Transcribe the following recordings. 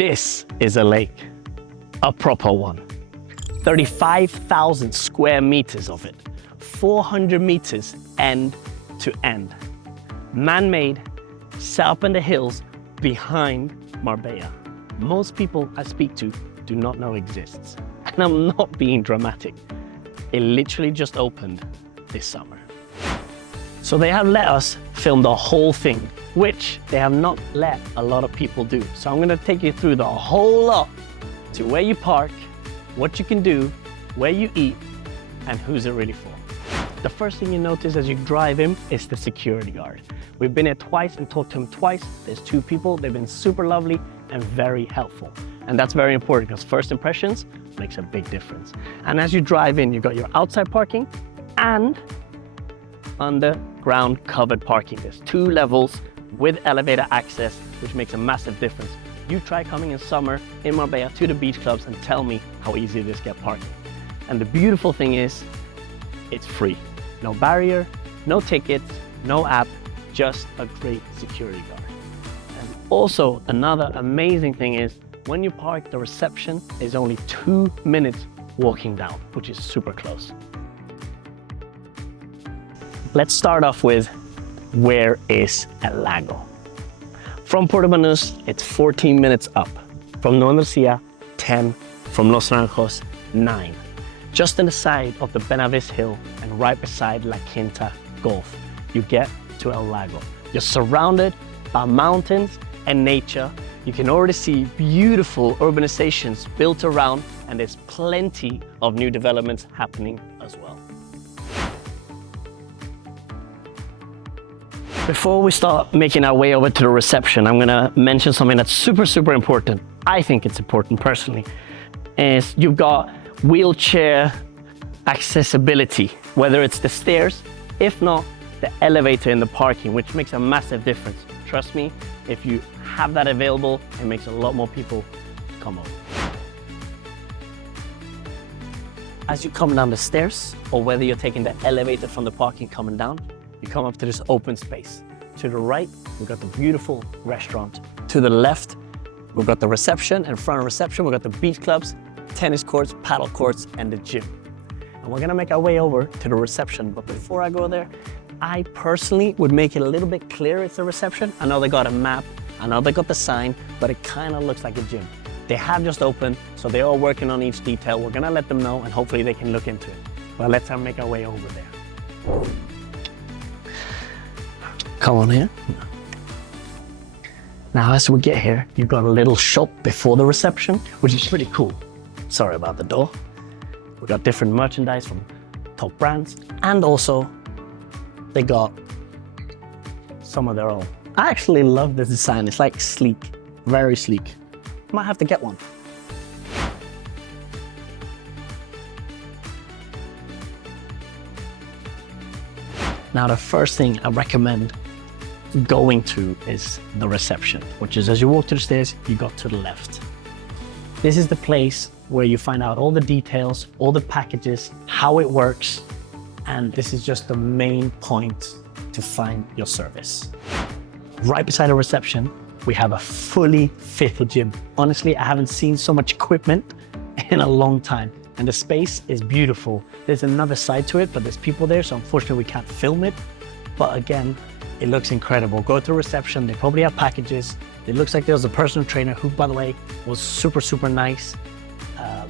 This is a lake, a proper one. 35,000 square meters of it, 400 meters end to end. Man-made, set up in the hills behind Marbella. Most people I speak to do not know exists. And I'm not being dramatic. It literally just opened this summer. So they have let us film the whole thing, which they have not let a lot of people do. So I'm gonna take you through the whole lot to where you park, what you can do, where you eat, and who's it really for. The first thing you notice as you drive in is the security guard. We've been here twice and talked to him twice. There's two people, they've been super lovely and very helpful. And that's very important because first impressions makes a big difference. And as you drive in, you've got your outside parking and underground covered parking. There's 2 levels with elevator access, which makes a massive difference. You try coming in summer in Marbella to the beach clubs and tell me how easy it is to get parking. And the beautiful thing is, it's free. No barrier, no tickets, no app, just a great security guard. And also another amazing thing is, when you park, the reception is only 2 minutes walking down, which is super close. Let's start off with, where is El Lago? From Puerto Banús, it's 14 minutes up. From Norcia, 10. From Los Naranjos, 9. Just on the side of the Benavis Hill and right beside La Quinta Golf, you get to El Lago. You're surrounded by mountains and nature. You can already see beautiful urbanizations built around, and there's plenty of new developments happening as well. Before we start making our way over to the reception, I'm gonna mention something that's super important. I think it's important personally, is you've got wheelchair accessibility, whether it's the stairs, if not the elevator in the parking, which makes a massive difference. Trust me, if you have that available, it makes a lot more people come over. As you come down the stairs, or whether you're taking the elevator from the parking coming down, you come up to this open space. To the right, we've got the beautiful restaurant. To the left, we've got the reception. In front of reception, we've got the beach clubs, tennis courts, paddle courts, and the gym. And we're gonna make our way over to the reception, but before I go there, I personally would make it a little bit clearer it's a reception. I know they got a map, I know they got the sign, but it kind of looks like a gym. They have just opened, so they're all working on each detail. We're gonna let them know, and hopefully they can look into it. But let's make our way over there. Come on here. Now, as we get here, you've got a little shop before the reception, which is pretty cool. Sorry about the door. We got different merchandise from top brands, and also they got some of their own. I actually love this design. It's like sleek, very sleek. Might have to get one. Now, the first thing I recommend going to is the reception, which is as you walk to the stairs, you go to the left. This is the place where you find out all the details, all the packages, how it works, and this is just the main point to find your service. Right beside the reception, we have a fully fitted gym. Honestly, I haven't seen so much equipment in a long time, and the space is beautiful. There's another side to it, but there's people there, so unfortunately we can't film it. But again, it looks incredible. Go to reception, they probably have packages. It looks like there was a personal trainer who, by the way, was super nice.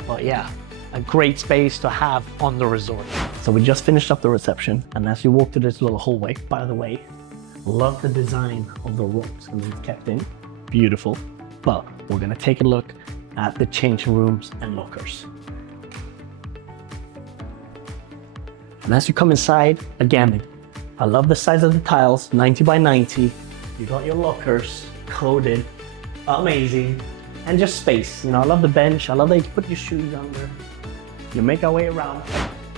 But yeah, a great space to have on the resort. So we just finished up the reception, and as you walk to this little hallway, by the way, love the design of the ropes and it's kept in, beautiful. But we're gonna take a look at the changing rooms and lockers. And as you come inside, again, I love the size of the tiles, 90 by 90. You got your lockers, coded, amazing. And just space, you know, I love the bench. I love that you can put your shoes under. You make our way around.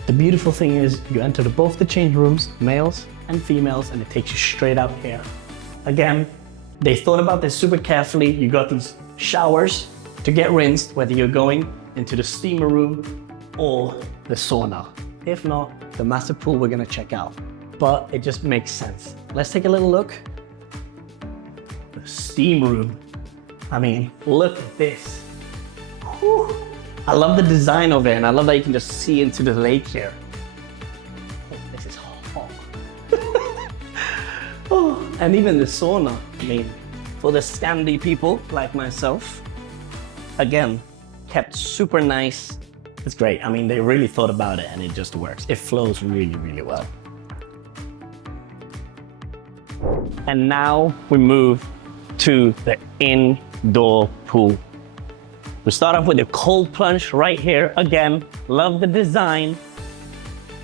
The beautiful thing is you enter both the change rooms, males and females, and it takes you straight out here. Again, they thought about this super carefully. You got these showers to get rinsed, whether you're going into the steamer room or the sauna. If not, the massive pool we're gonna check out. But it just makes sense. Let's take a little look. The steam room. I mean, look at this. Whew. I love the design of it, and I love that you can just see into the lake here. Oh, this is hot. Oh, and even the sauna. I mean, for the Scandi people like myself, again, kept super nice. It's great. I mean, they really thought about it, and it just works. It flows really, really well. And now we move to the indoor pool. We start off with a cold plunge right here. Again, love the design.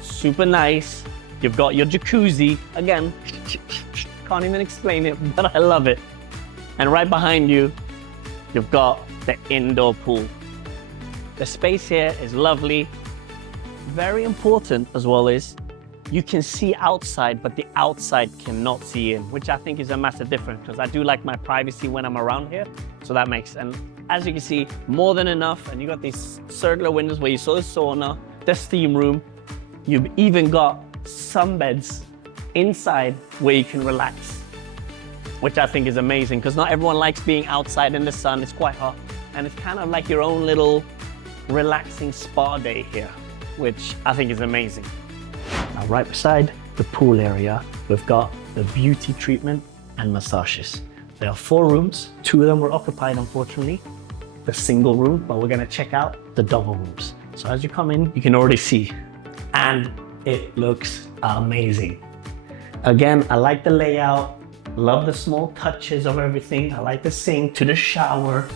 Super nice. You've got your jacuzzi. Again, can't even explain it, but I love it. And right behind you, you've got the indoor pool. The space here is lovely. Very important as well is you can see outside, but the outside cannot see in, which I think is a massive difference because I do like my privacy when I'm around here. So that makes, and as you can see, more than enough. And you got these circular windows where you saw the sauna, the steam room. You've even got sunbeds inside where you can relax, which I think is amazing because not everyone likes being outside in the sun. It's quite hot. And it's kind of like your own little relaxing spa day here, which I think is amazing. Now, right beside the pool area, we've got the beauty treatment and massages. There are 4 rooms. 2 of them were occupied, unfortunately. The single room, but we're gonna check out the double rooms. So as you come in, you can already see, and it looks amazing. Again, I like the layout. Love the small touches of everything. I like the sink to the shower.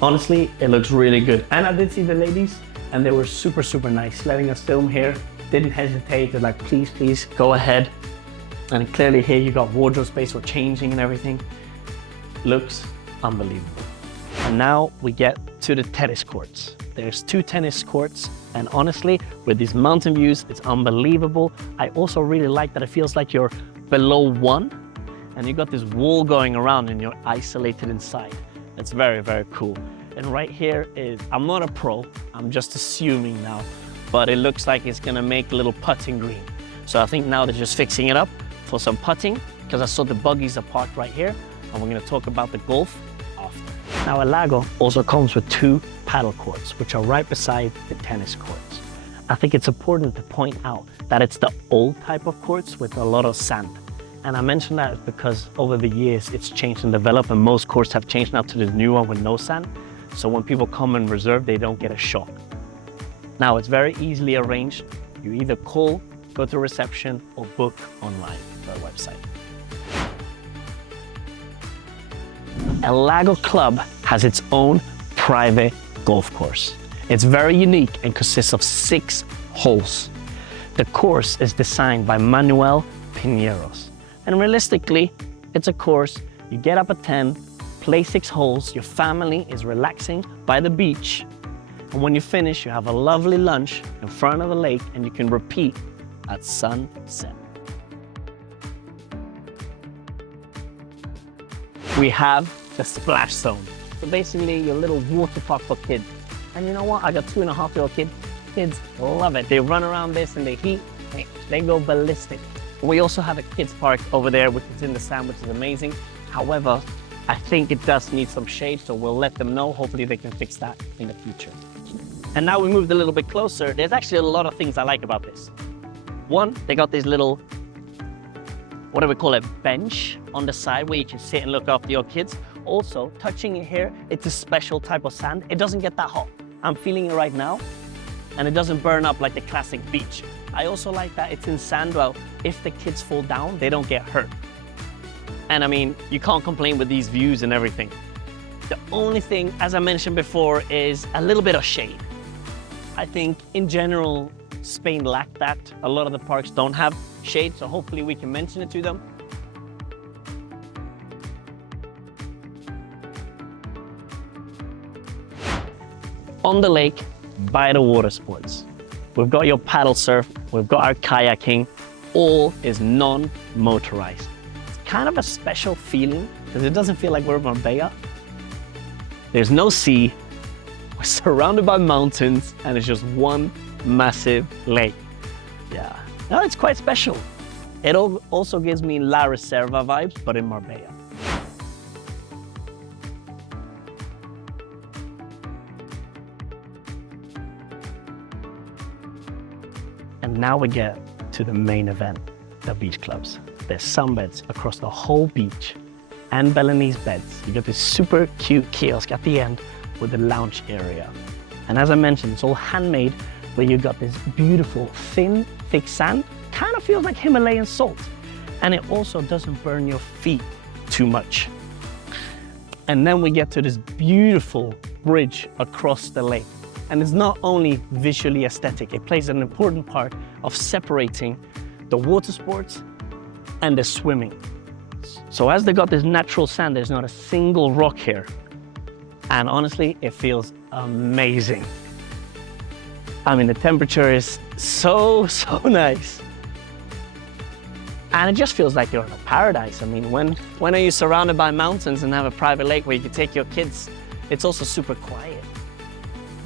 Honestly, it looks really good. And I did see the ladies, and they were super, super nice, letting us film here. Didn't hesitate. They're like, please, please, go ahead. And clearly here you got wardrobe space for changing and everything. Looks unbelievable. And now we get to the tennis courts. There's 2 tennis courts, and honestly, with these mountain views, it's unbelievable. I also really like that it feels like you're below 1, and you got this wall going around and you're isolated inside. It's very, very cool. And right here is, I'm not a pro, I'm just assuming now, but it looks like it's gonna make a little putting green. So I think now they're just fixing it up for some putting, because I saw the buggies are parked right here, and we're gonna talk about the golf after. Now, a Lago also comes with 2 paddle courts, which are right beside the tennis courts. I think it's important to point out that it's the old type of courts with a lot of sand. And I mention that because over the years, it's changed and developed, and most courts have changed now to the new one with no sand. So when people come and reserve, they don't get a shock. Now, it's very easily arranged. You either call, go to reception, or book online through our website. A Lago Club has its own private golf course. It's very unique and consists of 6 holes. The course is designed by Manuel Piñeros. And realistically, it's a course, you get up at 10, play 6 holes, your family is relaxing by the beach, and when you finish, you have a lovely lunch in front of the lake, and you can repeat at sunset. We have the splash zone. So basically, your little water park for kids. And you know what? I got 2.5-year-old kids. Kids love it. They run around this and they heat, they go ballistic. We also have a kids park over there, which is in the sand, which is amazing. However, I think it does need some shade, so we'll let them know. Hopefully they can fix that in the future. And now we moved a little bit closer. There's actually a lot of things I like about this. One, they got this little, what do we call it, bench on the side where you can sit and look after your kids. Also, touching it here, it's a special type of sand. It doesn't get that hot. I'm feeling it right now, and it doesn't burn up like the classic beach. I also like that it's in sand. Well, if the kids fall down, they don't get hurt. And I mean, you can't complain with these views and everything. The only thing, as I mentioned before, is a little bit of shade. I think in general, Spain lacked that. A lot of the parks don't have shade, so hopefully we can mention it to them. On the lake, by the water sports. We've got your paddle surf, we've got our kayaking, all is non-motorized. It's kind of a special feeling because it doesn't feel like we're in Marbella. There's no sea, we're surrounded by mountains, and it's just one massive lake. Yeah, no, it's quite special. It also gives me La Reserva vibes, but in Marbella. now we get to the main event, the beach clubs. There's sunbeds across the whole beach and Balinese beds. You got this super cute kiosk at the end with the lounge area. And as I mentioned, it's all handmade, where you got this beautiful, thin, thick sand. Kind of feels like Himalayan salt. And it also doesn't burn your feet too much. And then we get to this beautiful bridge across the lake. And it's not only visually aesthetic, it plays an important part of separating the water sports and the swimming. So as they got this natural sand, there's not a single rock here. And honestly, it feels amazing. I mean, the temperature is so nice. And it just feels like you're in a paradise. I mean, when are you surrounded by mountains and have a private lake where you can take your kids? It's also super quiet.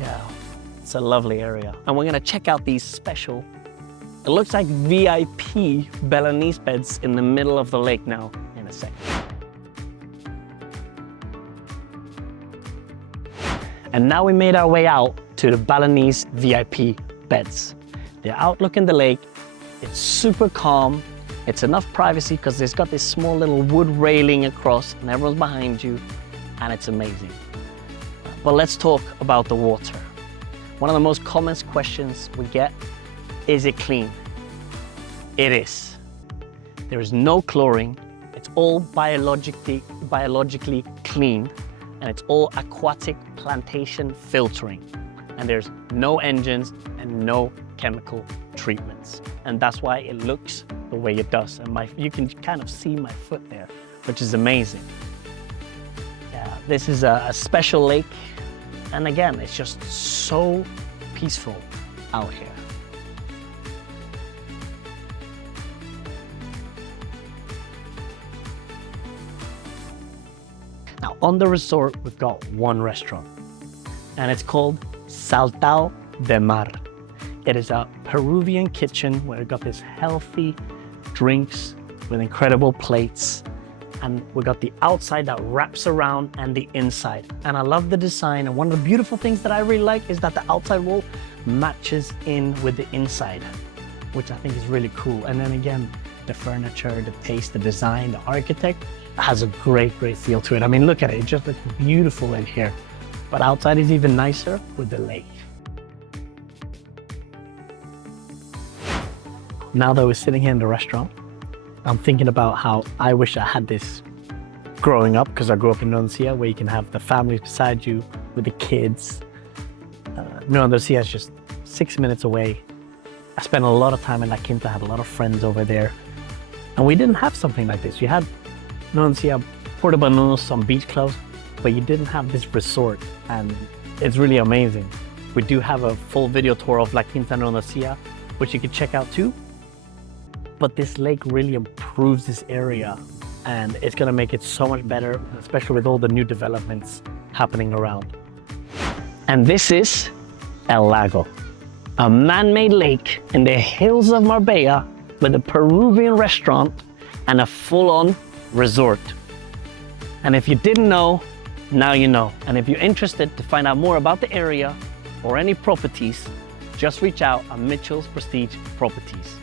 Yeah, it's a lovely area. And we're gonna check out these special, it looks like VIP Balinese beds in the middle of the lake now in a second. And now we made our way out to the Balinese VIP beds. They're out looking the lake. It's super calm. It's enough privacy because there's got this small little wood railing across and everyone's behind you, and it's amazing. But let's talk about the water. One of the most common questions we get, is it clean? It is. There is no chlorine. It's all biologically clean, and it's all aquatic plantation filtering. And there's no engines and no chemical treatments. And that's why it looks the way it does. And you can kind of see my foot there, which is amazing. Yeah, this is a special lake. And again, it's just so peaceful out here. Now on the resort, we've got one restaurant, and it's called Saltao de Mar. It is a Peruvian kitchen where we've got this healthy drinks with incredible plates. And we've got the outside that wraps around and the inside. And I love the design. And one of the beautiful things that I really like is that the outside wall matches in with the inside, which I think is really cool. And then again, the furniture, the taste, the design, the architect has a great feel to it. I mean, look at it. It just looks beautiful in here. But outside is even nicer with the lake. Now that we're sitting here in the restaurant, I'm thinking about how I wish I had this growing up, because I grew up in Nuncia, where you can have the family beside you with the kids. Nuncia is just 6 minutes away. I spent a lot of time in La Quinta, had a lot of friends over there. And we didn't have something like this. You had Nuncia, Puerto Banús, some beach clubs, but you didn't have this resort, and it's really amazing. We do have a full video tour of La Quinta Nuncia, which you can check out too. But this lake really improves this area, and it's gonna make it so much better, especially with all the new developments happening around. And this is El Lago, a man-made lake in the hills of Marbella with a Peruvian restaurant and a full-on resort. And if you didn't know, now you know. And if you're interested to find out more about the area or any properties, just reach out at Mitchell's Prestige Properties.